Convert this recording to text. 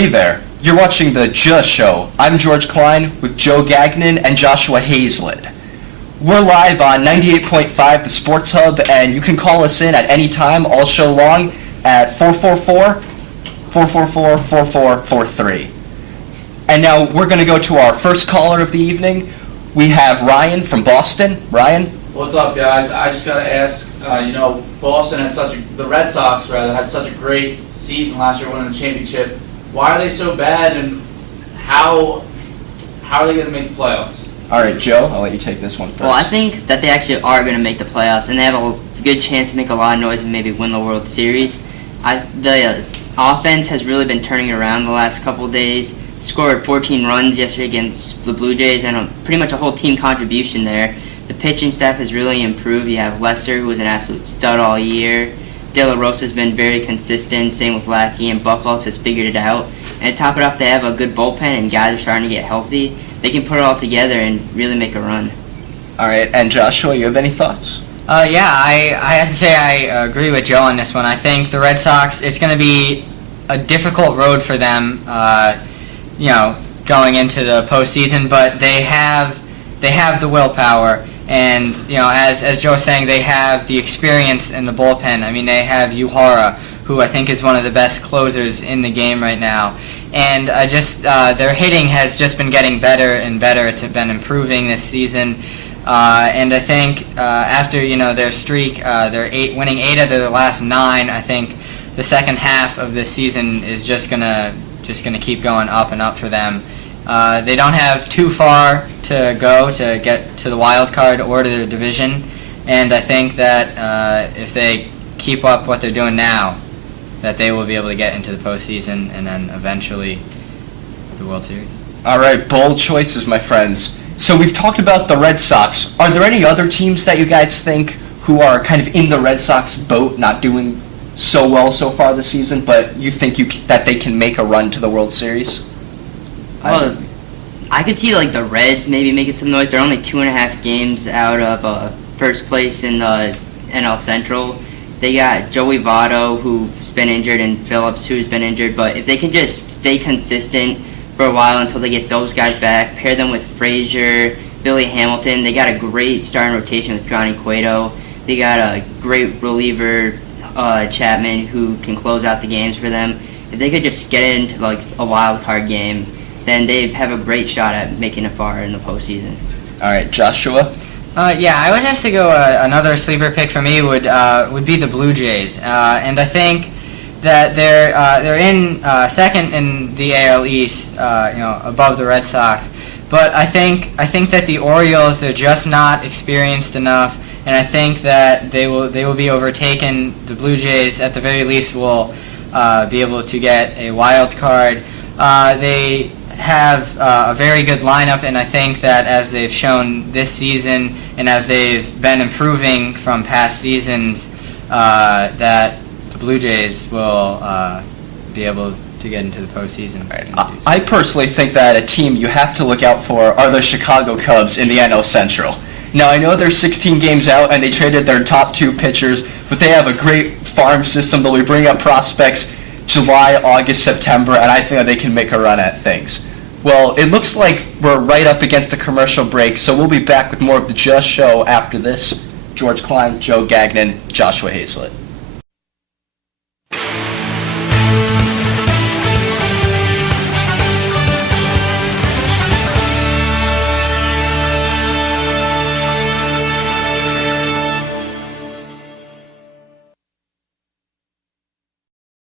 Hey there, you're watching the Just Show. I'm George Klein with Joe Gagnon and Joshua Hazlett. We're live on 98.5 The Sports Hub, and you can call us in at any time all show long at 444-444-4443. And now we're going to go to our first caller of the evening. We have Ryan from Boston. Ryan? What's up, guys? I just got to ask, Boston had the Red Sox had such a great season last year, winning the championship. Why are they so bad, and how are they going to make the playoffs? All right, Joe, I'll let you take this one first. Well, I think that they actually are going to make the playoffs, and they have a good chance to make a lot of noise and maybe win the World Series. The offense has really been turning around the last couple of days. Scored 14 runs yesterday against the Blue Jays, and pretty much a whole team contribution there. The pitching staff has really improved. You have Lester, who was an absolute stud all year. De La Rosa's been very consistent, same with Lackey, and Buchholz has figured it out. And to top it off, they have a good bullpen, and guys are starting to get healthy. They can put it all together and really make a run. All right, and Joshua, you have any thoughts? I have to say I agree with Joe on this one. I think the Red Sox, it's going to be a difficult road for them, going into the postseason, but they have the willpower. And, as Joe was saying, they have the experience in the bullpen. I mean, they have Uhara, who I think is one of the best closers in the game right now. And their hitting has just been getting better and better. It's been improving this season. And I think after, their streak, they're winning 8 out of their last 9, I think the second half of this season is just gonna keep going up and up for them. They don't have too far to go to get to the wild card or to the division, and I think that if they keep up what they're doing now, that they will be able to get into the postseason and then eventually the World Series. All right, bold choices, my friends. So we've talked about the Red Sox. Are there any other teams that you guys think who are kind of in the Red Sox boat, not doing so well so far this season, but you think that they can make a run to the World Series? Well, I could see the Reds maybe making some noise. They're only 2.5 games out of first place in the NL Central. They got Joey Votto, who's been injured, and Phillips, who's been injured. But if they can just stay consistent for a while until they get those guys back, pair them with Frazier, Billy Hamilton, they got a great starting rotation with Johnny Cueto. They got a great reliever, Chapman, who can close out the games for them. If they could just get into a wild card game, then they'd have a great shot at making it far in the postseason. All right, Joshua? I would have to go another sleeper pick for me would be the Blue Jays, and I think that they're in second in the AL East, above the Red Sox. But I think that the Orioles, they're just not experienced enough, and I think that they will be overtaken. The Blue Jays, at the very least, will be able to get a wild card. They have a very good lineup, and I think that as they've shown this season and as they've been improving from past seasons, that the Blue Jays will be able to get into the postseason. I personally think that a team you have to look out for are the Chicago Cubs in the NL Central. Now, I know they're 16 games out and they traded their top 2 pitchers, but they have a great farm system. They'll be bringing up prospects July, August, September, and I think that they can make a run at things. Well, it looks like we're right up against the commercial break, so we'll be back with more of the Just Show after this. George Klein, Joe Gagnon, Joshua Hazlett.